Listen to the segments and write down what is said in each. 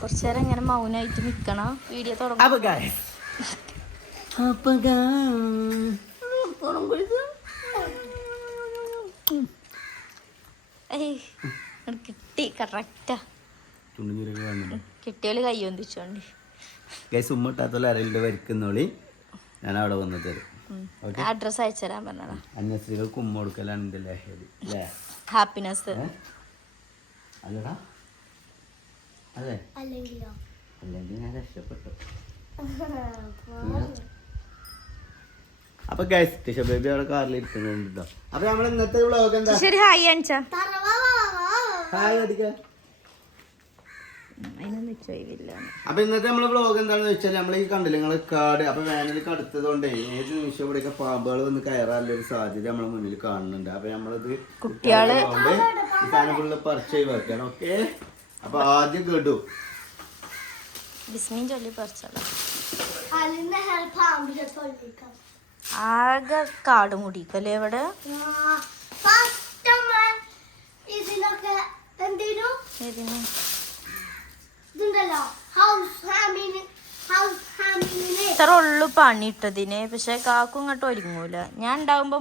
കുറച്ചു നേരം ഇങ്ങനെ മൗനായിട്ട് നിക്കണം. വീഡിയോ തുടങ്ങും. കിട്ടി കറക്റ്റാ. കിട്ടിയാല് കൈ ഒന്നിച്ചോണ്ട് ഉമ്മിട്ടാത്തോളം ആരെങ്കിലും വരക്കുന്നോളി, ഞാൻ അവിടെ വന്ന് തരും. അഡ്രസ് അയച്ചുതരാൻ പറഞ്ഞതാ. അന്യസ്ത്രീകൾക്ക് ഉമ്മ കൊടുക്കലാണ് എൻ്റെ ലഹരി അല്ലേ? ഹാപ്പിനെസ് അല്ലടാ, അതെ അല്ലെങ്കിൽ ഞാൻ രക്ഷപ്പെട്ടു. അപ്പൊ ടിഷ ബേബി അവിടെ കാറിൽ ഇരിക്കുന്നുണ്ടോ. അപ്പൊ നമ്മൾ ഇന്നത്തെ വ്ളോഗ് എന്താ? ശരി, ഹായ് അണിച്ചാ. ഹായ് അടിക്ക. അപ്പൊ ഇന്നത്തെ നമ്മളെ വ്ളോഗ് എന്താണെന്ന് വെച്ചാൽ നമ്മൾ ഈ കണ്ടില്ല നിങ്ങള് കാട്. അപ്പൊ വേനലിക്ക് അടുത്തതുകൊണ്ട് ഏത് നിമിഷം ഇവിടെയൊക്കെ പാമ്പുകൾ വന്ന് കയറാനുള്ള ഒരു സാധ്യത നമ്മളെ മുന്നിൽ കാണുന്നുണ്ട്. അപ്പൊ നമ്മളിത് കുട്ടികളെ ഈ സാധനം ഫുള്ള് പറിച്ച് വെക്കണം. ഓക്കെ, അപ്പൊ ആദ്യം കേട്ടു ആകെ കാട് മുടിക്കല്ലേ ഇവിടെ. ഇത്ര ഉള്ളു പണിയിട്ടതിന്. പക്ഷെ കാക്കും ഇങ്ങോട്ട് ഒരുങ്ങൂല. ഞാൻ ഉണ്ടാവുമ്പോ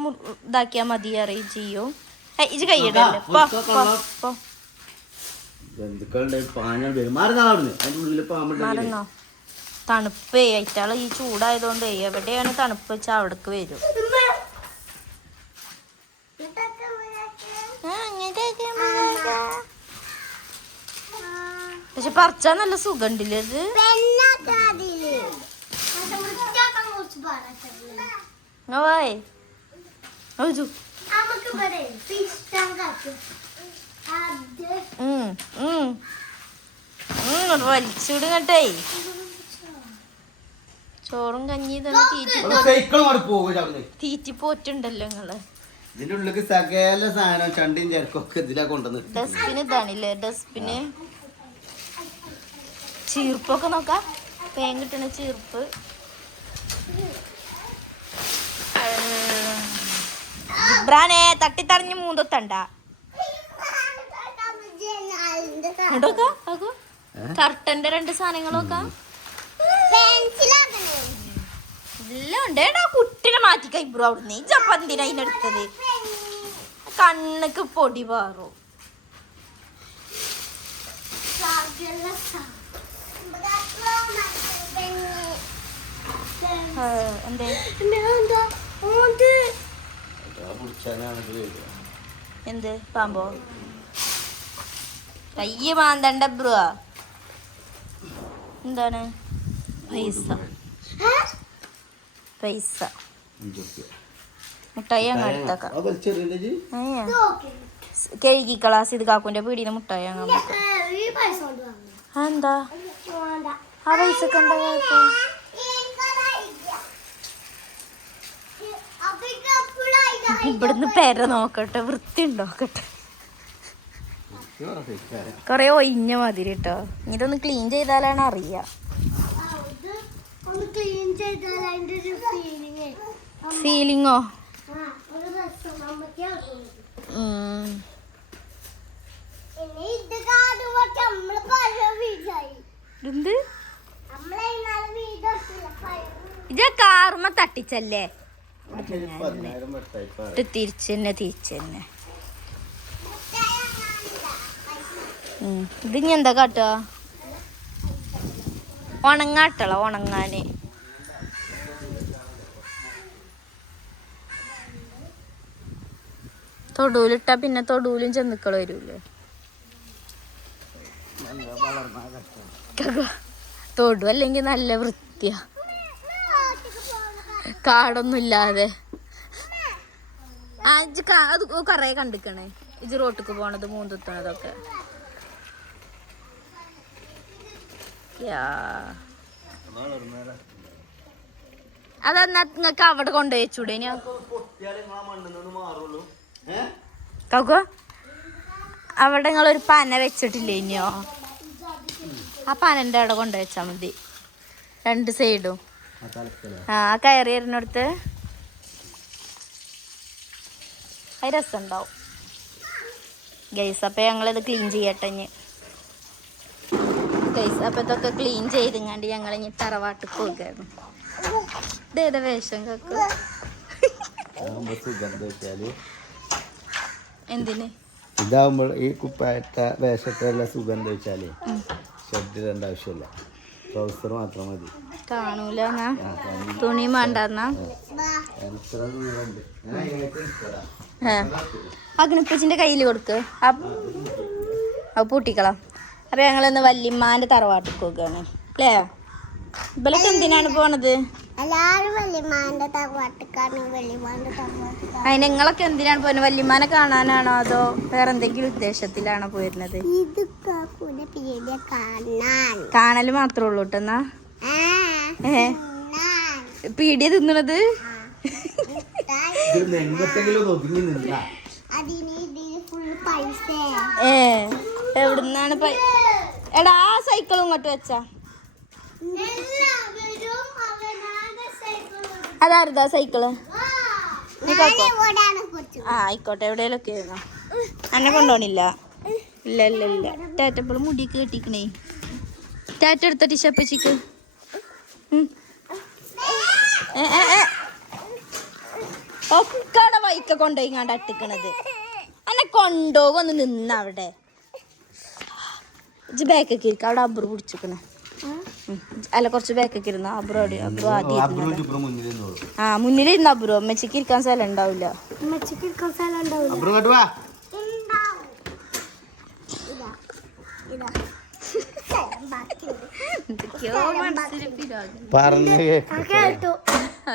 ഇതാക്കിയാ മതി അറിയും ചെയ്യും. ഇത് കൈയിടല്ലേ. മറന്നോ? തണുപ്പ് ആയിട്ടാള് ഈ ചൂടായതുകൊണ്ട് എവിടെയാണ് തണുപ്പ് വെച്ചാൽ അവിടേക്ക് വരും. പക്ഷെ പറിച്ചാ നല്ല സുഖണ്ടില്ലേ ഇത്. വലിച്ചൂട് കേട്ടേ. ചോറും കഞ്ഞി തീറ്റി പോറ്റുണ്ടല്ലോ നിങ്ങള്. ഇതിന്റെ ഉള്ളിൽ സകല സാധനം ചണ്ടിയും ചേർക്കൊക്കെ ഇതിലാ കൊണ്ടുവന്ന്. ഡസ്റ്റ്ബിന് ഇതാണില്ലേ? ഡസ്റ്റ്ബിന് ചീർപ്പൊക്കെ നോക്കാം. തേൻ കിട്ടണ ചീർപ്പ്. ബ്രാനെ തട്ടിത്തറിഞ്ഞ് മൂന്നൊത്തണ്ട. കർട്ടന്റെ 2 സാധനങ്ങളൊക്കെ എല്ലാം ഉണ്ടേടാ. കുട്ടിനെ മാറ്റി കൈബ്രോ അവിടുന്ന്. ഈ ചപ്പന്തിന അതിനെടുത്തത്. കണ്ണക്ക് പൊടി പാറും. എന്ത് പാമ്പോ? കയ്യ് മാന്തണ്ട ബ്രോ. എന്താണ്? പൈസ മുട്ടായി അങ്ങ് എടുത്തേക്കാം. കഴുകി ക്ലാസ് ഇത് കാക്കുന്റെ പീടിന് മുട്ടായി അങ്ങ്. എന്താ ആ പൈസക്ക് എന്താ കുഴപ്പം? ഇവിടുന്ന് പെര നോക്കട്ടെ, വൃത്തി ഉണ്ടോക്കട്ടെ. കൊറേ ഒഴിഞ്ഞ മാതിരി കേട്ടോ. ഇതൊന്ന് ക്ലീൻ ചെയ്താലാണ് അറിയാ. ഫീലിങ്ങോ? എന്ത് ഇജ കാർമ തട്ടിച്ചല്ലേ? തിരിച്ചെന്നെ ഇത് ഇനി എന്താ കാട്ടുക? ഉണങ്ങാട്ടള ഉണങ്ങാന്. തൊടൂലിട്ടാ പിന്നെ തൊടൂലും ചെന്നുക്കൾ വരൂലേ? തൊടു അല്ലെങ്കിൽ നല്ല വൃത്തിയാ, കാടൊന്നും ഇല്ലാതെ. അത് കൊറേ കണ്ടിക്കണേ ഇജ് റോട്ടിക്ക് പോണത് മൂന്നുത്തണതൊക്കെ. അതെന്നാ നിങ്ങക്ക് അവിടെ കൊണ്ടുപോയി വെച്ചൂടെ? കാക്കോ അവിടെ നിങ്ങളൊരു പന വെച്ചിട്ടില്ലേ ഇനിയോ? ആ പനന്റെ അവിടെ കൊണ്ടുവച്ചാ മതി 2 സൈഡും. ആ കയറി വരുന്നിടത്ത് അത് രസമുണ്ടാവും ഗൈസ്. അപ്പം ഞങ്ങളിത് ക്ലീൻ ചെയ്യട്ടെ. ഗൈസ് അപ്പൊ ഇതൊക്കെ ക്ലീൻ ചെയ്തിങ്ങാണ്ട് ഞങ്ങൾ ഇനി തറവാട്ടിൽ പോകുകയാണ്. ഇതേതാ വേഷം കക്കു? എന്തിന് ഇതാവുമ്പോൾ ഈ കുപ്പായറ്റ വേഷത്തിലുള്ള സുഖം എന്താ വെച്ചാല് ഷെഡിടേണ്ട ആവശ്യമില്ല, ട്രൗസർ മാത്രം മതി. കാണൂല തുണി വേണ്ടെന്നാ. അഗ്നിപ്പച്ചിന്റെ കയ്യിൽ കൊടുക്ക്, അത് പൂട്ടിക്കളാം. അപ്പൊ ഞങ്ങളിന്ന് വല്യമ്മാന്റെ തറവാട്ടിൽ പോകുകയാണ് അല്ലേ? ഇവലൊക്കെ എന്തിനാണ് പോണത്? അതിന് നിങ്ങളൊക്കെ എന്തിനാണ് പോയിരുന്നത്? വല്യമ്മാനെ കാണാനാണോ അതോ വേറെ എന്തെങ്കിലും ഉദ്ദേശത്തിലാണോ പോയിരുന്നത്? കാണല് മാത്രമേ ഉള്ളൂ കേട്ടെന്നാ. പീടിയ തിന്നണത് എവിടുന്നാണ്? എടാ ആ സൈക്കിൾ ഇങ്ങോട്ട് വെച്ചാ. അതാരുതാ സൈക്കിള്? ആ ആയിക്കോട്ടെ, എവിടെയൊക്കെ ആയിരുന്നു. എന്നെ കൊണ്ടോണില്ല. ഇല്ല ഇല്ല ഇല്ല. ടാറ്റപ്പോൾ മുടിക്ക് കെട്ടിക്കണേ. ടാറ്റ എടുത്ത ടിഷപ്പച്ചിക്ക്. ഒക്കടെ വൈക്ക കൊണ്ടുപോയി ഇങ്ങാണ്ട് അട്ടിക്കണത്. എന്നെ കൊണ്ടുപോകും ഒന്ന് നിന്ന അവിടെ. ഇജ്ജ് ബാക്കൊക്കെ ഇരിക്കും, അവിടെ അബ്രു പിടിച്ചിക്കണേ. അല്ല കുറച്ച് ബാക്കൊക്കെ ഇരുന്ന അബ്രു അവിടെ. അബ്രു ആദ്യം ആ മുന്നിലിരുന്ന അബ്രു. അമ്മച്ചിക്ക് ഇരിക്കാൻ സ്ഥലം ഉണ്ടാവില്ല.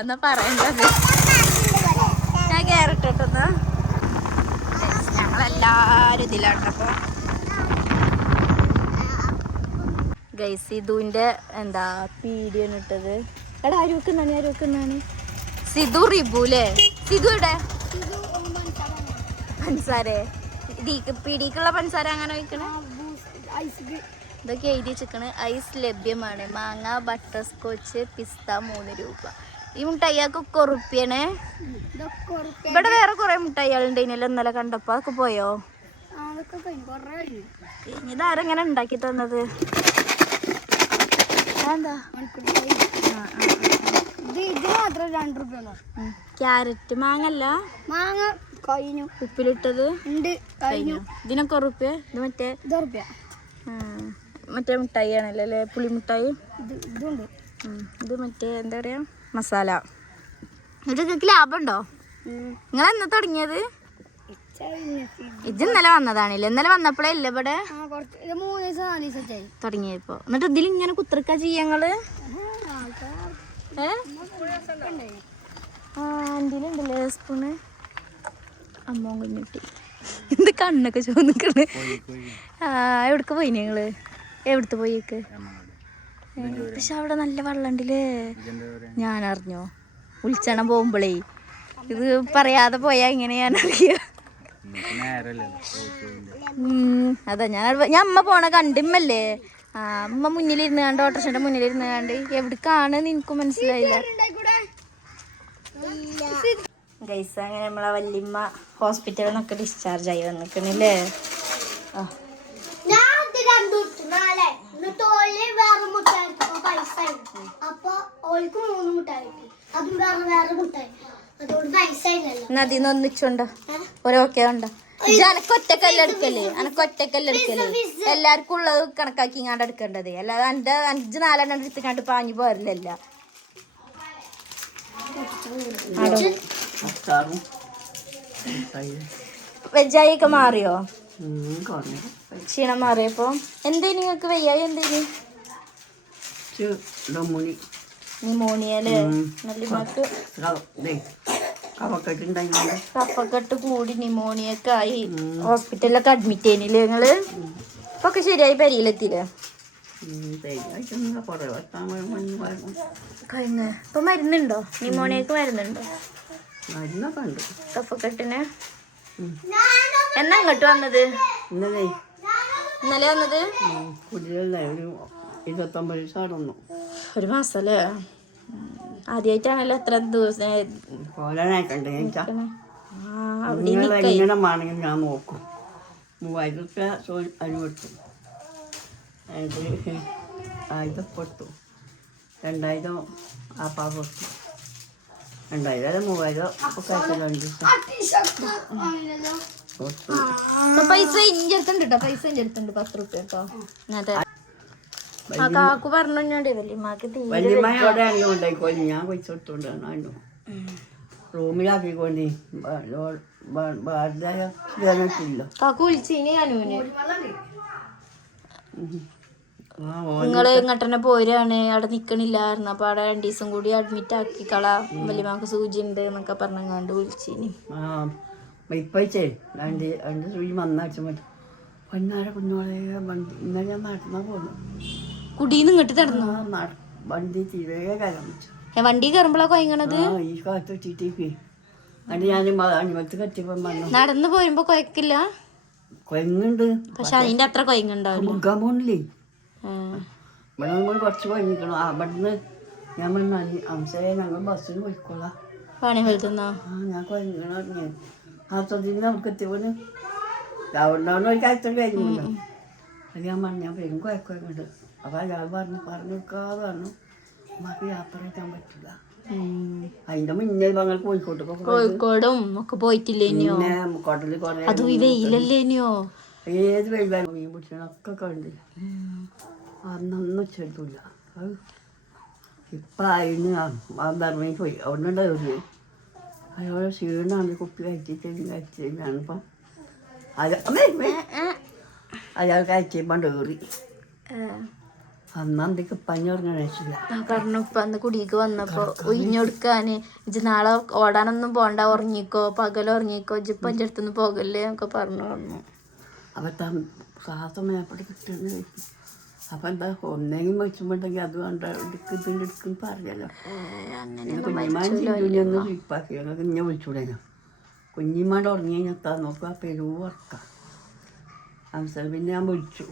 എന്നാ പറയണ്ടത് ഞാൻ കേറട്ടെന്ന്. ഞങ്ങളെല്ലാരും ഇതിലാട്ടപ്പോ ഗൈസ് സിധുവിന്റെ എന്താ പീഡിയാണ് ഇട്ടത്. എടാ ആര് വെക്കുന്നാണ്? ആര് വെക്കുന്നാണ്? സിധു റിബുല്ലേ? സിധു ഇവിടെ പഞ്ചസാര പീടിക്കുള്ള പഞ്ചസാര അങ്ങനെ വെക്കണ ഇതൊക്കെ എഴുതി വെച്ചിക്കണ്. ഐസ് ലഭ്യമാണ്. മാങ്ങ, ബട്ടർ സ്കോച്ച്, പിസ്ത 3 രൂപ. ഈ മുട്ടായിക്കൊക്കെ ഉറുപ്പ്യാണ്. ഇവിടെ വേറെ കുറെ മുട്ടായികളുണ്ട്. ഇതിനെല്ലാം ഇന്നലെ കണ്ടപ്പോ അതൊക്കെ പോയോ? ഇതാരെങ്ങനെ ഉണ്ടാക്കി തന്നത്? ക്യാരറ്റ് മാങ്ങല്ല, മാങ്ങ കഴിഞ്ഞു. ഉപ്പിലിട്ടത് കഴിഞ്ഞു. ഇതിനൊക്കെ ഉറുപ്പ്യ. ഇത് മറ്റേ മിഠായി ആണല്ലോ അല്ലേ? പുളിമിഠായി. ഇത് മറ്റേ എന്താ പറയാ മസാല. ഇതൊക്കെ ലാഭമുണ്ടോ? നിങ്ങൾ എന്നാ തുടങ്ങിയത്? ഇത് ഇന്നലെ വന്നതാണല്ലേ? ഇന്നലെ വന്നപ്പോഴേ ഇല്ല ഇവിടെ തുടങ്ങിയപ്പോ. എന്നിട്ട് ഇതിൽ ഇങ്ങനെ കുത്തിർക്ക ചെയ്യങ്ങള്. എന്തിലുണ്ടല്ലേ സ്പൂണ്? അമ്മ കുഞ്ഞിട്ടി എന്ത് കണ്ണൊക്കെ ചോദിക്കണ്. എവിടക്ക് പോയി നിങ്ങള്? എവിടത്ത് പോയിക്ക്? പക്ഷെ അവിടെ നല്ല വെള്ളം ഉണ്ടല്ലേ. ഞാൻ അറിഞ്ഞോ ഉൾച്ചണം പോകുമ്പോളേ? ഇത് പറയാതെ പോയാ ഇങ്ങനെ ഞാൻ അറിയ. അതാ ഞാൻ അമ്മ പോണ കണ്ടിമ്മല്ലേ. അമ്മ മുന്നിലിരുന്ന് കണ്ട്, ഓട്ടോറിക്ഷന്റെ മുന്നിലിരുന്ന് കണ്ട്. എവിടേക്കാണ് നിനക്ക് മനസ്സിലായില്ല. ഗൈസ് അങ്ങനെ നമ്മളെ വല്യമ്മ ഹോസ്പിറ്റലിൽ നിന്നൊക്കെ ഡിസ്ചാർജ് ആയി വന്നിക്കണല്ലേ. അതിന്ന് ഒന്നിച്ചുണ്ടോ? ഓരോക്കെ ഉണ്ടോ? അനക്കൊറ്റക്കല്ലെടുക്കല്, അനക്കൊറ്റക്കല്ലെടുക്കല്. എല്ലാവർക്കും ഉള്ളത് കണക്കാക്കി ഇങ്ങാണ്ട് എടുക്കേണ്ടത്. അല്ലാതെ എൻ്റെ 5-4 എടുത്ത് കണ്ട് പാഞ്ഞു പോരലല്ല. വെജായിയൊക്കെ മാറിയോ? ക്ഷീണം മാറിയപ്പോ എന്തേനി നിങ്ങൾക്ക് വയ്യായി? എന്തേനി? നിമോണിയല്ലേ? നല്ലിമാക്ക് കഫക്കെട്ട് കൂടി നിമോണിയൊക്കെ ആയി ഹോസ്പിറ്റലിലൊക്കെ അഡ്മിറ്റ് ചെയ്യുന്നില്ലേ നിങ്ങള്? ഇപ്പൊ ഒക്കെ ശരിയായി പെരിയിലെത്തിയില്ലേ? കഴിഞ്ഞ ഇപ്പൊ മരുന്നുണ്ടോ? നിമോണിയക്ക് മരുന്നുണ്ടോ? കഫക്കെട്ടിന് എന്നാ ഇങ്ങോട്ട് വന്നത്? ഇന്നലെ വന്നത്? 1 മാസം അല്ലേ? ആദ്യമായിട്ടാണല്ലോ എത്ര ദിവസം ഞാൻ നോക്കും. 3000 രൂപ അനുവദിച്ചു. അത് ആയുധം പൊട്ടു 2000 ആപ്പാ പൊട്ടു 2000 3000 ഒക്കെ പൊട്ടു. പൈസ ഇഞ്ചി എടുത്തുണ്ട് കേട്ടോ, പൈസ ഇഞ്ചി എടുത്തുണ്ട് 10 റുപ്യ കേട്ടോ. അതെ ആ കാക്കു പറഞ്ഞോണ്ടേ വല്യമ്മക്ക് തീരെ വല്യമ്മയോടെ അങ്ങനെ ഉണ്ടായിക്കോളി, ഞാൻ പൈസ കൊടുത്തോണ്ടാണ് റൂമിലാക്കിക്കോണ്ടി ബാധ്യതയില്ല. കാക്കു വിളിച്ചിനി അനുവിന് നിങ്ങള് ഇങ്ങോട്ടന്നെ പോരാണ്, അവിടെ നിക്കണില്ലായിരുന്നു, അപ്പൊ അവിടെ 2 ദിവസം കൂടി അഡ്മിറ്റ് ആക്കിക്കളാ, വല്യമ്മക്ക് സൂചി ഉണ്ട് എന്നൊക്കെ പറഞ്ഞങ്ങാണ്ട് വിളിച്ചിനി. ഇപ്പച്ചേ 2 സൂചി വന്നാഴ്ച മതി പൊന്നാരെ കുഞ്ഞോളെ. ഇന്നലെ ഞാൻ നടന്നാ പോന്നു, കുടീന്ന് ഇങ്ങോട്ട് നടന്നു. വണ്ടി തീരെ കയറാൻ വെച്ചു. വണ്ടി കയറുമ്പോഴാ കൊയങ്ങണത്. ഈ കാലത്ത് വെച്ചിട്ടേ അത് ഞാൻ അണിമത്ത് കത്തിയപ്പം പറഞ്ഞു നടന്നു പോരുമ്പോ കൊയക്കില്ല, കൊയങ്ങുണ്ട്. പക്ഷെ അതിന്റെ അത്ര കൊയങ്ങുണ്ടാവില്ല. മുക്കാൻ പോണില്ലേ, ഇവിടെ നമ്മൾ കുറച്ച് കൊയങ്ങിക്കണം. അവിടുന്ന് ഞാൻ പറഞ്ഞു അംശയെ ഞങ്ങൾ ബസ്സിന് പോയിക്കോളാം. പണി വെളുത്തുന്നോ ഞാൻ കൊയങ്ങണ പറഞ്ഞു. ആസ്വദിന് അവർക്ക് എത്തിയപ്പോന് അവിടെ ഒരു കാര്യത്തിൽ കഴിഞ്ഞില്ല. അത് ഞാൻ പറഞ്ഞു ഞാൻ പേരും കൊയക്കുന്നുണ്ട്. അപ്പം അയാൾ പറഞ്ഞു കൊടുക്കാതെ പറഞ്ഞു നമുക്ക് യാത്ര ചെയ്യാൻ പറ്റില്ല. അതിന്റെ മുന്നേ ഞങ്ങൾ കോഴിക്കോടും ഒക്കെ പോയിട്ടില്ലേനോ, കടലിൽ കുറെ അതും ഈ വെയിലല്ലേനോ, ഏത് വെയിലാണ് മീൻ പിടിച്ചൊക്കെ കണ്ടില്ല. അന്നൊന്നും ചെറുതില്ല. അത് ഇപ്പം അതിന് ധർമ്മയിൽ പോയി അവിടെ ഉണ്ടാവില്ലേ അയാളെ ക്ഷീണമാണ് കുപ്പി കഴിച്ചിട്ടാണ്. ഇപ്പം അയാൾ കഴിച്ചപ്പോണ്ട് കയറി അന്ന് അന്തിക്ക് പഞ്ഞുറങ്ങില്ല. പറഞ്ഞു ഇപ്പൊ അന്ന് കുടിക്ക് വന്നപ്പോ ഒഴിഞ്ഞൊടുക്കാന് ഇജ്ജ് നാളെ ഓടാനൊന്നും പോണ്ട, ഉറങ്ങിക്കോ, പകലുറങ്ങിക്കോ, ഇജ്ജിപ്പം എൻ്റെ അടുത്തൊന്നും പോകല്ലേ എന്നൊക്കെ പറഞ്ഞു വന്നു. അപ്പം ശ്വാസം മേപ്പടി കിട്ടുന്ന അപ്പം എന്താ ഒന്നെങ്കിലും വെച്ചുമ്പോണ്ടെങ്കിൽ അത് കണ്ട എടുക്കും പറഞ്ഞല്ലോ. കുഞ്ഞിമാൻ ചിന്തുവിനൊന്ന് സ്ലിപ്പാക്കി ഞങ്ങൾക്ക് ഇന്നെ വിളിച്ചൂടെ. കുഞ്ഞിമാണ്ട് ഉറങ്ങി കഴിഞ്ഞാൽ നോക്കുക പെരുവ് ഉറക്കാം. അവസരം പിന്നെ ഞാൻ വിളിച്ചു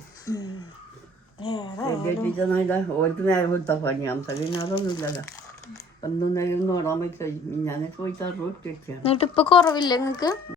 ഓർക്ക് നേരം കൊടുത്താൽ പണി. അവസരം പിന്നെ അതൊന്നും ഇല്ലല്ലോ. ഒന്നും നേരം നോടാൻ പറ്റില്ല. ഞാനൊക്കെ പോയിട്ട് 60 എന്നിട്ട് ഇപ്പൊ കുറവില്ല നിങ്ങക്ക്?